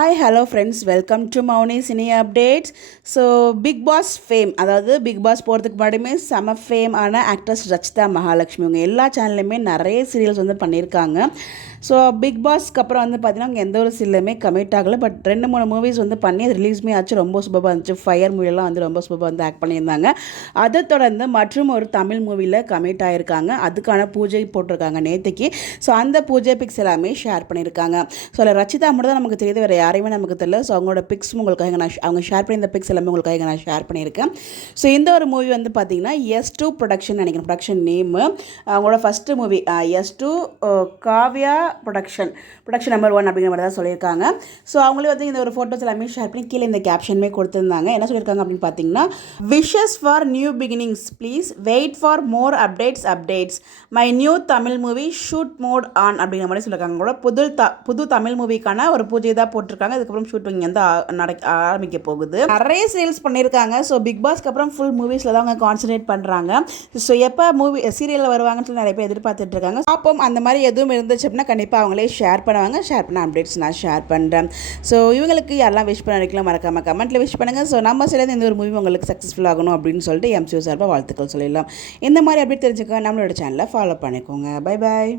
Hi hello friends, welcome to Mouni cine updates. So Bigg Boss fame, அதாவது Bigg Boss போகிறதுக்கு முன்னாடியுமே செம fame ஆன ஆக்ட்ரஸ் ரச்சிதா மகாலட்சுமி. இவங்க எல்லா சேனல்லையுமே நிறைய சீரியல்ஸ் பண்ணியிருக்காங்க. ஸோ பிக் பாஸ்க்கு அப்புறம் பார்த்திங்கன்னா அவங்க எந்த ஒரு சீரியலுமே கமிட் ஆகலை. பட் 2-3 மூவிஸ் பண்ணி அது ரிலீஸ்மே ஆச்சு. ரொம்ப சூப்பராக இருந்துச்சு. ஃபயர் மூவியெல்லாம் ரொம்ப சூப்பராக ஆக்ட் பண்ணியிருந்தாங்க. அதை தொடர்ந்து மற்றும் ஒரு தமிழ் மூவியில் கமிட் ஆகியிருக்காங்க. அதுக்கான பூஜை போட்டிருக்காங்க நேற்றுக்கு. ஸோ அந்த பூஜை பிக்ஸ் எல்லாமே ஷேர் பண்ணியிருக்காங்க. ஸோ அதில் ரச்சிதா மட்டும் தான் நமக்கு தெரியுது, வேறு யாரையுமே நமக்கு தெரியல. ஸோ அவங்களோட பிக்ஸ் உங்களுக்காக அவங்க ஷேர் பண்ணி இந்த பிக்ஸ் எல்லாமே உங்களுக்காக நான் ஷேர் பண்ணியிருக்கேன். ஸோ இந்த ஒரு மூவி பார்த்தீங்கன்னா S2 ப்ரொடக்ஷன் நினைக்கிறேன், ப்ரொடக்ஷன் நேமு. அவங்களோட first movie S2 Kavya production number 1 அப்படிங்கிற மாதிரி தான் சொல்லியிருக்காங்க. ஸோ அவங்களே இந்த ஒரு ஃபோட்டோஸ் எல்லாமே ஷேர் பண்ணி கீழே இந்த கேப்ஷனுமே கொடுத்துருந்தாங்க. என்ன சொல்லியிருக்காங்க அப்படின்னு பார்த்தீங்கன்னா, wishes for new beginnings, please wait for more updates my new Tamil movie shoot mode on அப்படிங்கிற மாதிரி சொல்லியிருக்காங்க. கூட புது தமிழ் மூவிக்கான ஒரு பூஜை தான் போட்டிருக்காங்க. அதுக்கப்புறம் ஷூட்டிங் ஆரம்பிக்க போகுது. நிறைய சேல்ஸ் பண்ணியிருக்காங்க. ஸோ பிக் பாஸ்க்கு அப்புறம் ஃபுல் மூவிஸில் தான் அவங்க கான்சன்ட்ரேட் பண்ணுறாங்க. ஸோ எப்போ சீரியலில் வருவாங்கன்னு சொல்லி நிறைய பேர் எதிர்பார்த்துட்டு இருக்காங்க. அப்போ அந்த மாதிரி எதுவும் இருந்துச்சு அப்படின்னா கண்டிப்பாக அவங்களே ஷேர் பண்ணுவாங்க. ஷேர் பண்ண அப்டேட்ஸ் நான் ஷேர் பண்ணுறேன். ஸோ இவங்களுக்கு யாரெல்லாம் விஷ் பண்ண வைக்கலாம் மறக்காம கமெண்ட்டில் விஷ் பண்ணுங்கள். ஸோ நம்ம சேர்ந்து இந்த ஒரு மூவி உங்களுக்கு சக்ஸஸ்ஃபுல் ஆகணும் அப்படின்னு சொல்லிட்டு MCO சார்பாக வாழ்த்துக்கள் சொல்லிடலாம். இந்த மாதிரி அப்டேட் தெரிஞ்சுக்க நம்மளோட சேனலை ஃபாலோ பண்ணிக்கோங்க. Bye bye.